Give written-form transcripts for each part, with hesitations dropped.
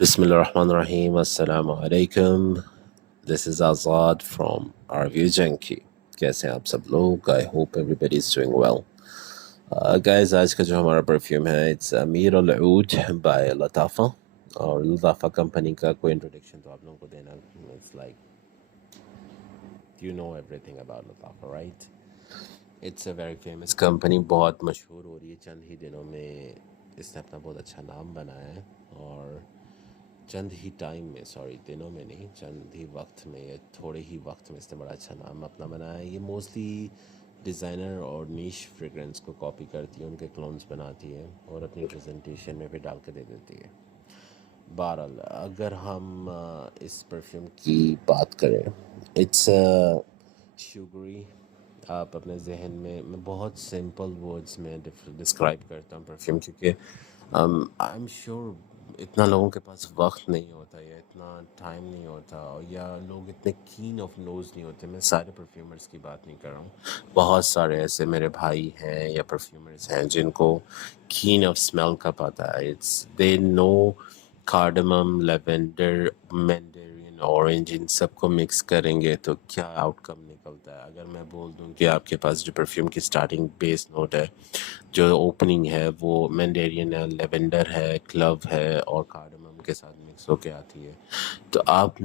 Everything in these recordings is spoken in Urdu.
بسم اللہ الرحمن الرحیم السلام علیکم. دس از آزاد فرام آرویو جنکی. کیسے ہیں آپ سب لوگ؟ I hope every body is doing well. Guys, آج کا جو ہمارا پرفیوم ہے اٹس امیر العود بائی لطافہ. اور لطافہ کمپنی کا کوئی انٹروڈکشن تو آپ لوگوں کو دینا، it's like you know everything about Lattafa, right? It's a very famous company, بہت مشہور ہو رہی ہے چند ہی دنوں میں. اس نے اپنا بہت اچھا نام بنایا ہے، اور چند ہی ٹائم میں، سوری دنوں میں نہیں، چند ہی وقت میں یا تھوڑے ہی وقت میں اس نے بڑا اچھا نام اپنا بنایا ہے. یہ موسٹلی ڈیزائنر اور نیش فریگرنس کو کاپی کرتی ہے، ان کے کلونز بناتی ہے اور اپنی پریزنٹیشن میں بھی ڈال کے دے دیتی ہے. بہرحال اگر ہم اس پرفیوم کی بات کریں، اٹس شوگری. آپ اپنے ذہن میں بہت سمپل ورڈز میں ڈسکرائب کرتا ہوں پرفیوم، کیونکہ آئی ایم شیور اتنا لوگوں کے پاس وقت نہیں ہوتا یا اتنا ٹائم نہیں ہوتا، یا لوگ اتنے کین آف نوز نہیں ہوتے. میں سارے پرفیومرز کی بات نہیں کر رہا ہوں، بہت سارے ایسے میرے بھائی ہیں یا پرفیومرز ہیں جن کو کین آف اسمیل کا پتہ ہے. It's they know cardamom, lavender, mandarin, orange, ان سب کو مکس کریں گے تو کیا آؤٹ کم نکلتا ہے. اگر میں بول دوں کہ آپ کے پاس جو پرفیوم کی سٹارٹنگ بیس نوٹ ہے، جو اوپننگ ہے، وہ مینڈیرین ہے، لیونڈر ہے، کلو ہے اور کارڈمم کے ساتھ مکس ہو کے آتی ہے، تو آپ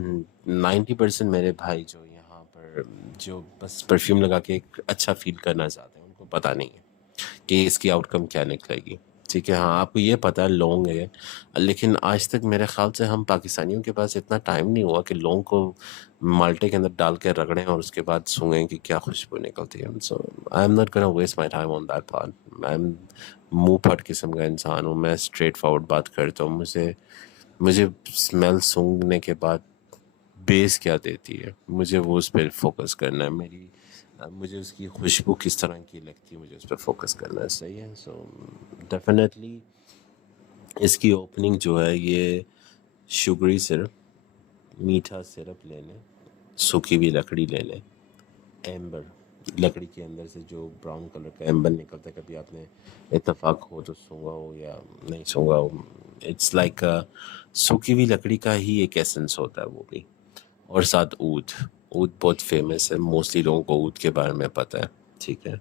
90% میرے بھائی جو یہاں پر جو بس پرفیوم لگا کے ایک اچھا فیل کرنا چاہتے ہیں، ان کو پتہ نہیں ہے کہ اس کی آؤٹ کم کیا نکلے گی. ٹھیک ہے، ہاں آپ کو یہ پتہ ہے لونگ ہے، لیکن آج تک میرے خیال سے ہم پاکستانیوں کے پاس اتنا ٹائم نہیں ہوا کہ لونگ کو مالٹے کے اندر ڈال کے رگڑیں اور اس کے بعد سونگیں کہ کیا خوشبو نکلتی ہے. So I'm not gonna waste my time on that part. I'm منہ پھٹ قسم کا انسان ہوں، میں اسٹریٹ فارورڈ بات کرتا ہوں. مجھے اسمیل سونگنے کے بعد بیس کیا دیتی ہے، مجھے وہ اس پہ فوکس کرنا ہے. مجھے اس کی خوشبو کس طرح کی لگتی ہے، مجھے اس پہ فوکس کرنا ہے. صحیح ہے. سو ڈیفینیٹلی اس کی اوپننگ جو ہے، یہ شوگری سرپ، میٹھا سرپ لے لیں، سوکھی ہوئی لکڑی لے لیں، ایمبر، لکڑی کے اندر سے جو براؤن کلر کا ایمبر نکلتا ہے، کبھی آپ نے اتفاق ہو تو سونگا ہو یا نہیں سونگا ہو، اٹس لائک سوکھی ہوئی لکڑی کا ہی ایک ایسنس ہوتا ہے وہ بھی. اور ساتھ اود. اود بہت فیمس ہے، موسٹلی لوگوں کو اود کے بارے میں پتہ ہے. ٹھیک ہے،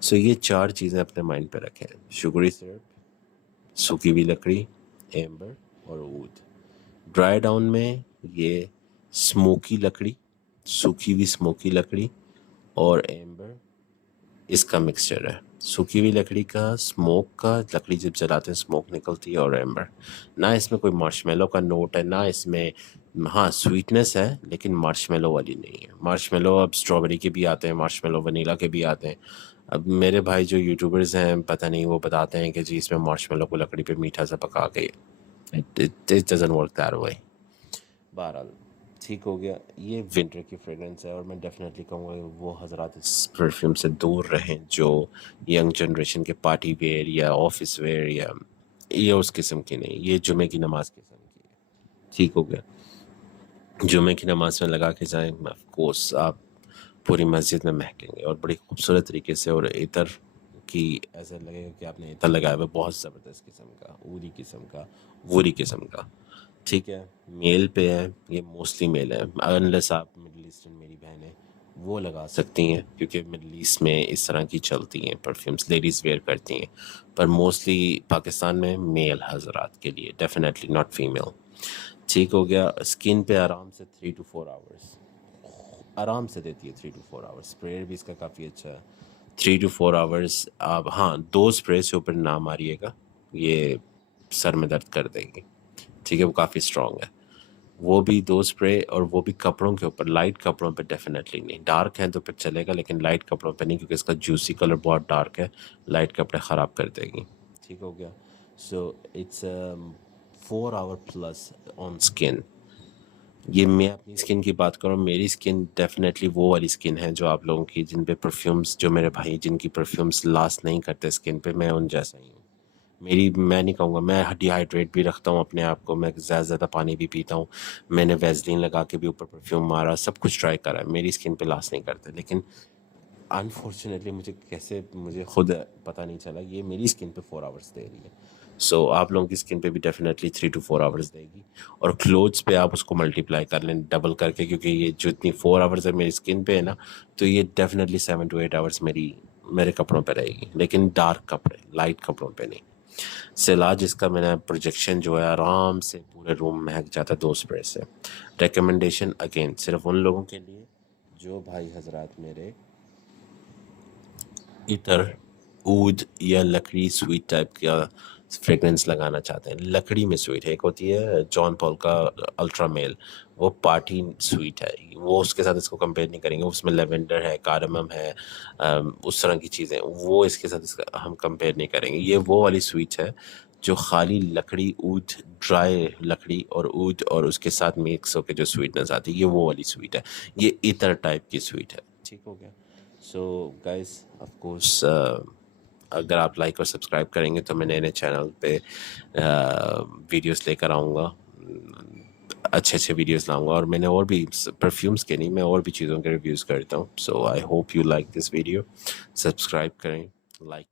سو یہ چار چیزیں اپنے مائنڈ پہ رکھیں: شوگری سرپ، سوکھی ہوئی لکڑی، ایمبر اور اود. ڈرائی ڈاؤن میں یہ سموکی لکڑی، سوکھی ہوئی سموکی لکڑی اور ایمبر اس کا مکسچر ہے. سوکھی ہوئی لکڑی کا، سموک کا، لکڑی جب جلاتے ہیں سموک نکلتی ہے، اور ایمبر. نہ اس میں کوئی مارشمیلو کا نوٹ ہے، نہ اس میں، ہاں سویٹنس ہے لیکن مارشمیلو والی نہیں ہے. مارشمیلو اب اسٹرابیری کے بھی آتے ہیں، مارشمیلو ونیلا کے بھی آتے ہیں. اب میرے بھائی جو یوٹیوبرز ہیں، پتہ نہیں وہ بتاتے ہیں کہ جی اس میں مارشمیلو کو لکڑی پہ میٹھا سا پکا کے، it doesn't work that way. بہرحال ٹھیک ہو گیا. یہ ونٹر کی فریگرنس ہے، اور میں ڈیفینیٹلی کہوں گا کہ وہ حضرات اس پرفیوم سے دور رہیں جو ینگ جنریشن کے پارٹی ویئر یا آفس ویئر یا یہ اس قسم کی نہیں. یہ جمعے کی نماز قسم کی ہے. ٹھیک ہو گیا. جمعے کی نماز میں لگا کے جائیں، آف کورس آپ پوری مسجد میں مہکیں گے اور بڑی خوبصورت طریقے سے. اور عطر کی ایسا لگے گا کہ آپ نے عطر لگایا ہوا بہت زبردست قسم کا، اوری قسم کا، ووری قسم کا. ٹھیک ہے، میل پہ ہے، یہ موسٹلی میل ہے. انلیس آپ مڈل ایسٹرن میری بہن ہے، وہ لگا سکتی ہیں کیونکہ مڈل ایسٹ میں اس طرح کی چلتی ہیں پرفیومس، لیڈیز ویئر کرتی ہیں. پر موسٹلی پاکستان میں میل حضرات کے لیے، ڈیفینیٹلی ناٹ فیمیل. ٹھیک ہو گیا. اسکن پہ آرام سے 3 to 4 آورس آرام سے دیتی ہے. 3 to 4 آورس. اسپرے بھی اس کا کافی اچھا ہے. 3 to 4 آورس. آپ ہاں 2 اسپرے سے اوپر نہ ماریے گا، یہ سر میں درد کر دے گی. ٹھیک ہے، وہ کافی اسٹرانگ ہے. وہ بھی 2 اسپرے، اور وہ بھی کپڑوں کے اوپر، لائٹ کپڑوں پہ ڈیفینیٹلی نہیں. ڈارک ہیں تو پھر چلے گا، لیکن لائٹ کپڑوں پہ نہیں، کیونکہ اس کا جوسی کلر بہت ڈارک ہے، لائٹ کپڑے خراب کر دے گی. ٹھیک ہو گیا. So it's 4 hour plus on skin. یہ میں اپنی اسکن کی بات کروں، میری اسکن ڈیفینیٹلی وہ والی اسکن ہے جو آپ لوگوں کی، جن پہ پرفیومس، جو میرے بھائی جن کی پرفیومس لاسٹ نہیں کرتے اسکن پہ، میں ان جیسا ہی ہوں. میں نہیں کہوں گا، میں ڈی ہائیڈریٹ بھی رکھتا ہوں اپنے آپ کو، میں زیادہ زیادہ پانی بھی پیتا ہوں، میں نے ویزلین لگا کے بھی اوپر پرفیوم مارا، سب کچھ ٹرائی کرا ہے، میری اسکن پہ لاسٹ نہیں کرتے. لیکن انفارچونیٹلی مجھے خود پتہ نہیں چلا، یہ میری اسکن پہ 4 hours دے رہی ہے. سو آپ لوگوں کی اسکن پہ بھی ڈیفینیٹلی 3 to 4 آورس دے گی. اور کلوتھس پہ آپ اس کو ملٹیپلائی کر لیں ڈبل کر کے, کیونکہ یہ جو اتنی 4 آورس ہے میری اسکن پہ ہے نا, تو یہ ڈیفینیٹلی 7 to 8 آورس میرے کپڑوں پہ رہے گی, لیکن ڈارک کپڑے, لائٹ کپڑوں پہ نہیں. سیلاج اس کا میں نے پروجیکشن جو ہے آرام سے پورے روم مہک جاتا ہے 2 اسپرے سے. ریکمنڈیشن اگین صرف ان لوگوں کے لیے جو بھائی حضرات میرے عطر, عود یا لکڑی سویٹ ٹائپ کا فریگرنس لگانا چاہتے ہیں. لکڑی میں سویٹ ہے, ایک ہوتی ہے جان پال کا الٹرا میل, وہ پارٹی سویٹ ہے, وہ اس کے ساتھ اس کو کمپیئر نہیں کریں گے. اس میں لیونڈر ہے, کارڈمم ہے, اس طرح کی چیزیں, وہ اس کے ساتھ ہم کمپیئر نہیں کریں گے. یہ وہ والی سویٹ ہے جو خالی لکڑی, عود, ڈرائی لکڑی اور عود اور اس کے ساتھ مکس ہو کے جو سویٹنس آتی ہے, یہ وہ والی سویٹ ہے. یہ عطر ٹائپ کی سویٹ ہے. ٹھیک ہو گیا. سو گائز آف کورس اگر آپ لائک اور سبسکرائب کریں گے تو میں نئے چینل پہ ویڈیوز لے کر آؤں گا, اچھے اچھے ویڈیوز لاؤں گا. اور میں نے اور بھی پرفیومس کے نہیں, میں اور بھی چیزوں کے ریویوز کرتا ہوں. So I hope you like this video. Subscribe کریں, لائک